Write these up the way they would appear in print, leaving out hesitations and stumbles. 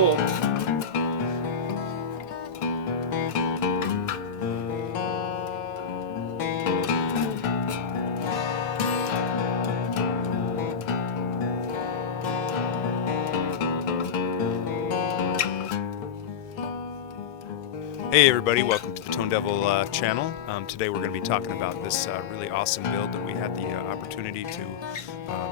cool. Hey everybody, welcome to the Tone Devil channel. Today we're going to be talking about this really awesome build that we had the opportunity to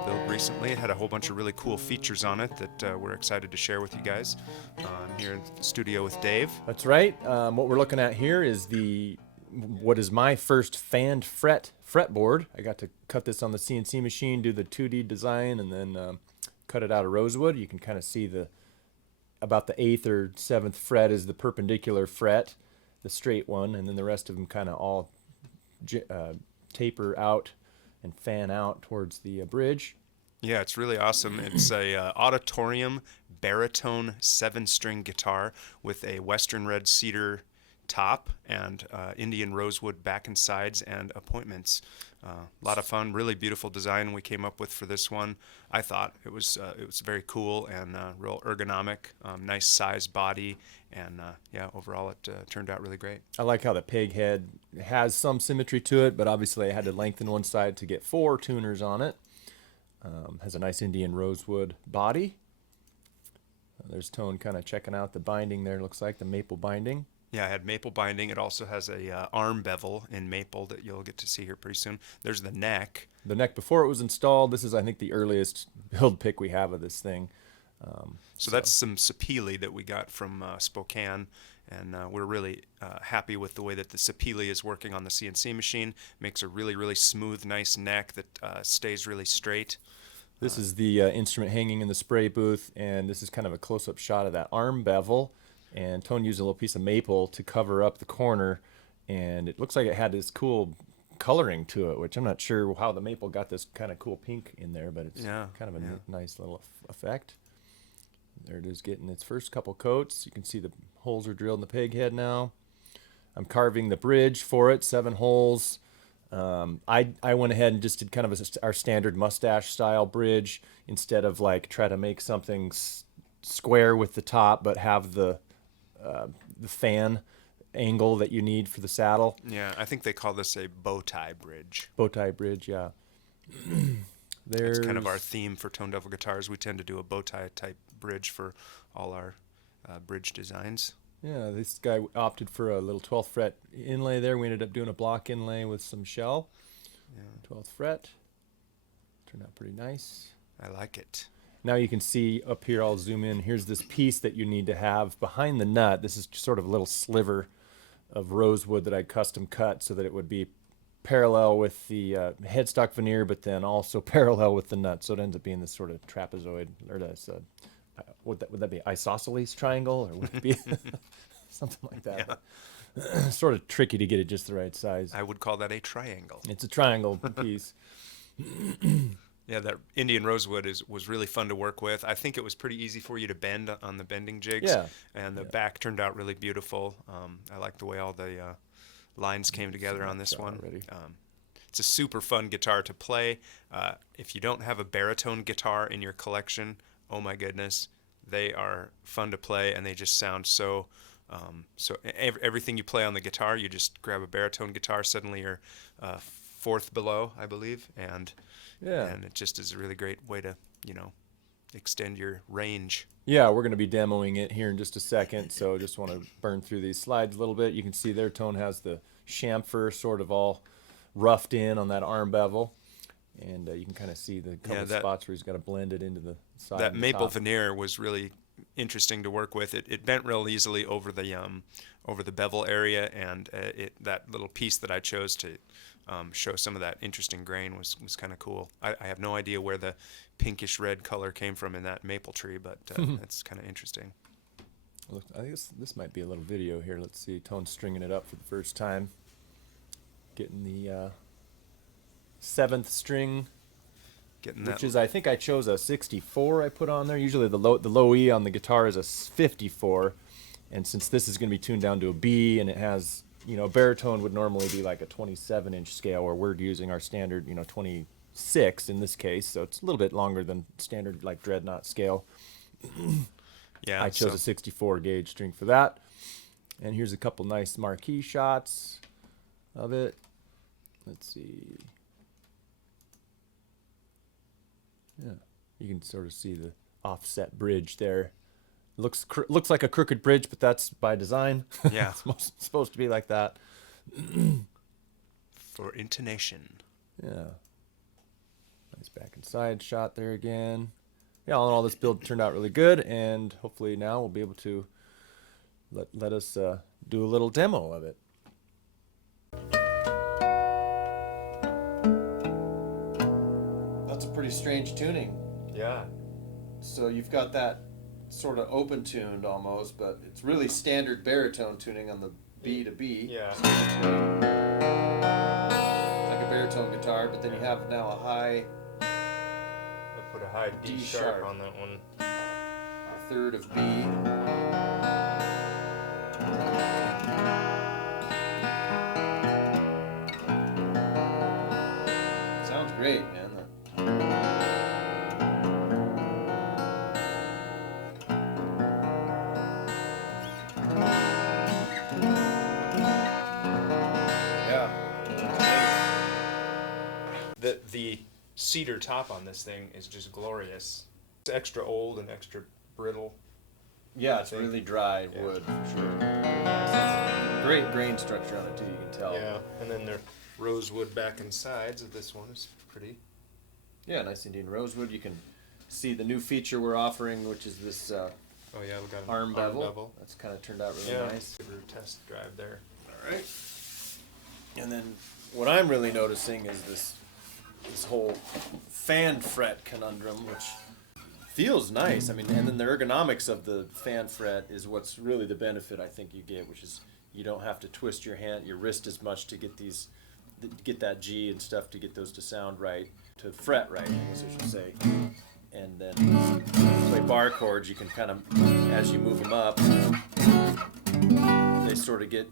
build recently. It had a whole bunch of really cool features on it that we're excited to share with you guys. I'm here in the studio with Dave. That's right. What we're looking at here is what is my first fanned fretboard. I got to cut this on the CNC machine, do the 2D design, and then cut it out of rosewood. You can kind of see about the 8th or 7th fret is the perpendicular fret, the straight one, and then the rest of them kind of all taper out and fan out towards the bridge. Yeah, it's really awesome. It's a auditorium baritone 7-string guitar with a western red cedar top and Indian rosewood back and sides and appointments. A lot of fun, really beautiful design we came up with for this one. I thought it was very cool and real ergonomic, nice size body, and yeah, overall it turned out really great. I like how the peg head has some symmetry to it, but obviously I had to lengthen one side to get 4 tuners on it. Has a nice Indian rosewood body. There's Tone kind of checking out the binding there. Looks like the maple binding. Yeah, I had maple binding. It also has a arm bevel in maple that you'll get to see here pretty soon. There's the neck. The neck before it was installed. This is, I think, the earliest build pick we have of this thing. So that's some sapele that we got from Spokane, and we're really happy with the way that the sapele is working on the CNC machine. Makes a really, really smooth, nice neck that stays really straight. This is the instrument hanging in the spray booth, and this is kind of a close-up shot of that arm bevel. And Tone used a little piece of maple to cover up the corner, and it looks like it had this cool coloring to it, which I'm not sure how the maple got this kind of cool pink in there, but it's kind of a nice little effect. There it is, getting its first couple coats. You can see the holes are drilled in the peg head now. I'm carving the bridge for it, 7 holes. I went ahead and just did kind of our standard mustache style bridge instead of like try to make something square with the top, but have the fan angle that you need for the saddle. Yeah, I think they call this a bow tie bridge. Bow tie bridge, yeah. That's kind of our theme for Tone Devil guitars. We tend to do a bow tie type bridge for all our bridge designs. Yeah, this guy opted for a little 12th fret inlay there. We ended up doing a block inlay with some shell. Yeah. 12th fret. Turned out pretty nice. I like it. Now you can see up here, I'll zoom in. Here's this piece that you need to have behind the nut. This is sort of a little sliver of rosewood that I custom cut so that it would be parallel with the headstock veneer, but then also parallel with the nut. So it ends up being this sort of trapezoid, or this, would that be isosceles triangle, or would it be something like that? Yeah. Sort of tricky to get it just the right size. I would call that a triangle. It's a triangle piece. Yeah, that Indian rosewood was really fun to work with. I think it was pretty easy for you to bend on the bending jigs. Yeah. And the back turned out really beautiful. I like the way all the lines came together on this one. It's a super fun guitar to play. If you don't have a baritone guitar in your collection, oh my goodness, they are fun to play, and they just sound so everything you play on the guitar, you just grab a baritone guitar, suddenly you're 4th below, I believe, and it just is a really great way to, extend your range. Yeah, we're going to be demoing it here in just a second, so just want to burn through these slides a little bit. You can see there Tone has the chamfer sort of all roughed in on that arm bevel, and you can kind of see the couple spots where he's got to blend it into the side. That maple veneer was really interesting to work with. It bent real easily over the bevel area, and that little piece that I chose to show some of that interesting grain was kind of cool. I have no idea where the pinkish red color came from in that maple tree, but that's kind of interesting. Look, I guess this might be a little video here. Let's see. Tone stringing it up for the first time. Getting the 7th string, which is, I think I chose a 64 I put on there. Usually the low E on the guitar is a 54, and since this is going to be tuned down to a B, and it has, baritone would normally be like a 27-inch scale, where we're using our standard, 26 in this case, so it's a little bit longer than standard like dreadnought scale. Yeah, I chose a 64 gauge string for that. And here's a couple nice marquee shots of it. Let's see. Yeah, you can sort of see the offset bridge there. Looks like a crooked bridge, but that's by design. Yeah. It's supposed to be like that. For intonation. Yeah. Nice back and side shot there again. Yeah, all in all, this build turned out really good, and hopefully now we'll be able to let us do a little demo of it. That's a pretty strange tuning. Yeah. So you've got that sort of open tuned almost, but it's really standard baritone tuning on the B to B. Yeah. So like a baritone guitar, but then you have now a high. I put a high D sharp on that one. A third of B. Sounds great, man. The cedar top on this thing is just glorious. It's extra old and extra brittle. Yeah, it's really dry wood, for sure. Great grain structure on it too, you can tell. Yeah, and then the rosewood back and sides of this one is pretty. Yeah, nice Indian rosewood. You can see the new feature we're offering, which is this Oh yeah, we got an arm bevel. That's kind of turned out really nice. Test drive there. All right. And then what I'm really noticing is this whole fan fret conundrum, which feels nice. I mean, and then the ergonomics of the fan fret is what's really the benefit I think you get, which is you don't have to twist your wrist as much to get that G and stuff to get those to sound right, to fret right, I guess I should say. And then play bar chords, you can kind of, as you move them up, they sort of get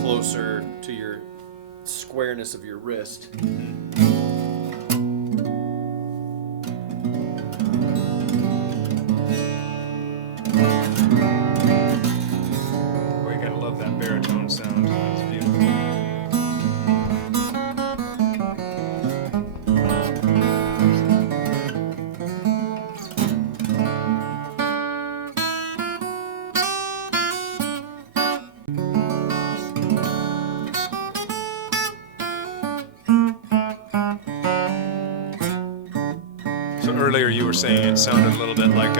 closer to your squareness of your wrist. We gotta love that baritone sound. It's beautiful. Earlier you were saying it sounded a little bit like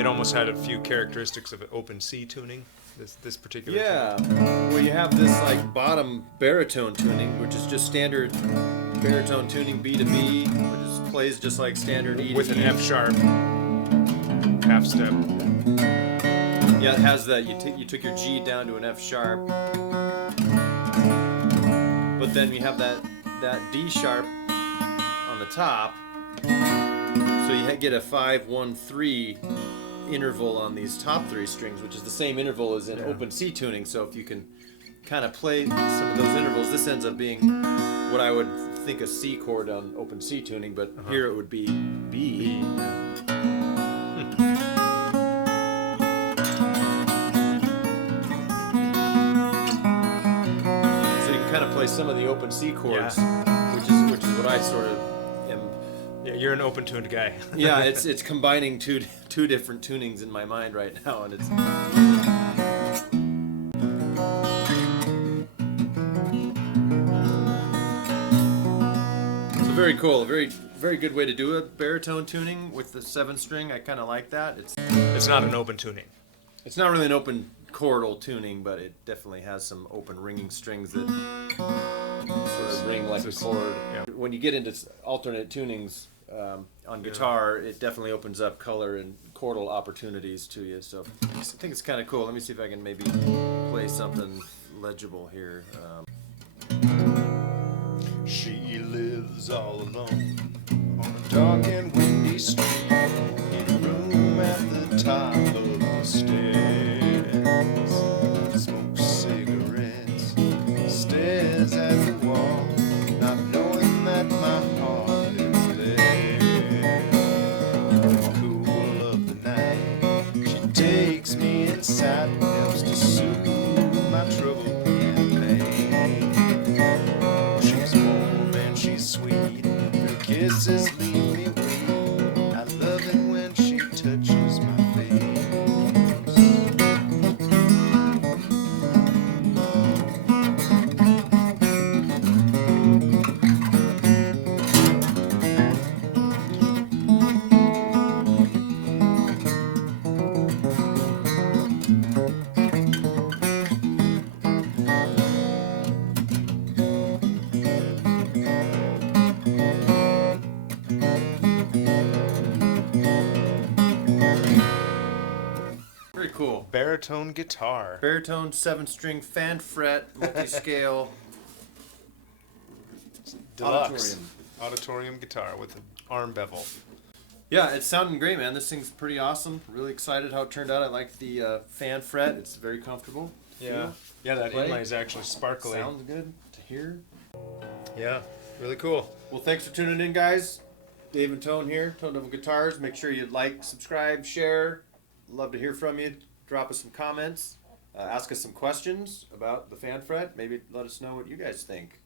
it almost had a few characteristics of an open C tuning, this particular tuning. Well, you have this like bottom baritone tuning, which is just standard baritone tuning B to B, which plays just like standard E to with an E. F sharp half step. Yeah, it has that. You took your G down to an F sharp, but then you have that D sharp on the top. So you get a 5-1-3 interval on these top three strings, which is the same interval as in open C tuning. So if you can kind of play some of those intervals, this ends up being what I would think a C chord on open C tuning, but here it would be B. So you can kind of play some of the open C chords, which is what I sort of am. Yeah, you're an open-tuned guy. Yeah, it's combining two different tunings in my mind right now, and it's. So very cool, a very good way to do a baritone tuning with the 7-string. I kind of like that. It's not an open tuning. It's not really an open chordal tuning, but it definitely has some open ringing strings that sort of ring like a chord. Yeah. When you get into alternate tunings on guitar, it definitely opens up color and chordal opportunities to you. So I think it's kind of cool. Let me see if I can maybe play something legible here. She lives all alone on a dark and windy street in a room at the top of the stairs. Smokes cigarettes, stares at the wall, not knowing that my heart is there. In the cool of the night, cool. Baritone guitar. Baritone 7-string fan fret multi-scale Deluxe. Auditorium guitar with an arm bevel. Yeah, it's sounding great, man. This thing's pretty awesome. Really excited how it turned out. I like the fan fret. It's very comfortable. Yeah. Yeah, that Play. inlay is actually sparkly. Sounds good to hear. Yeah, really cool. Well, thanks for tuning in, guys. Dave and Tone here, Tone Devil Guitars. Make sure you like, subscribe, share. Love to hear from you. Drop us some comments. Ask us some questions about the fan fret. Maybe let us know what you guys think.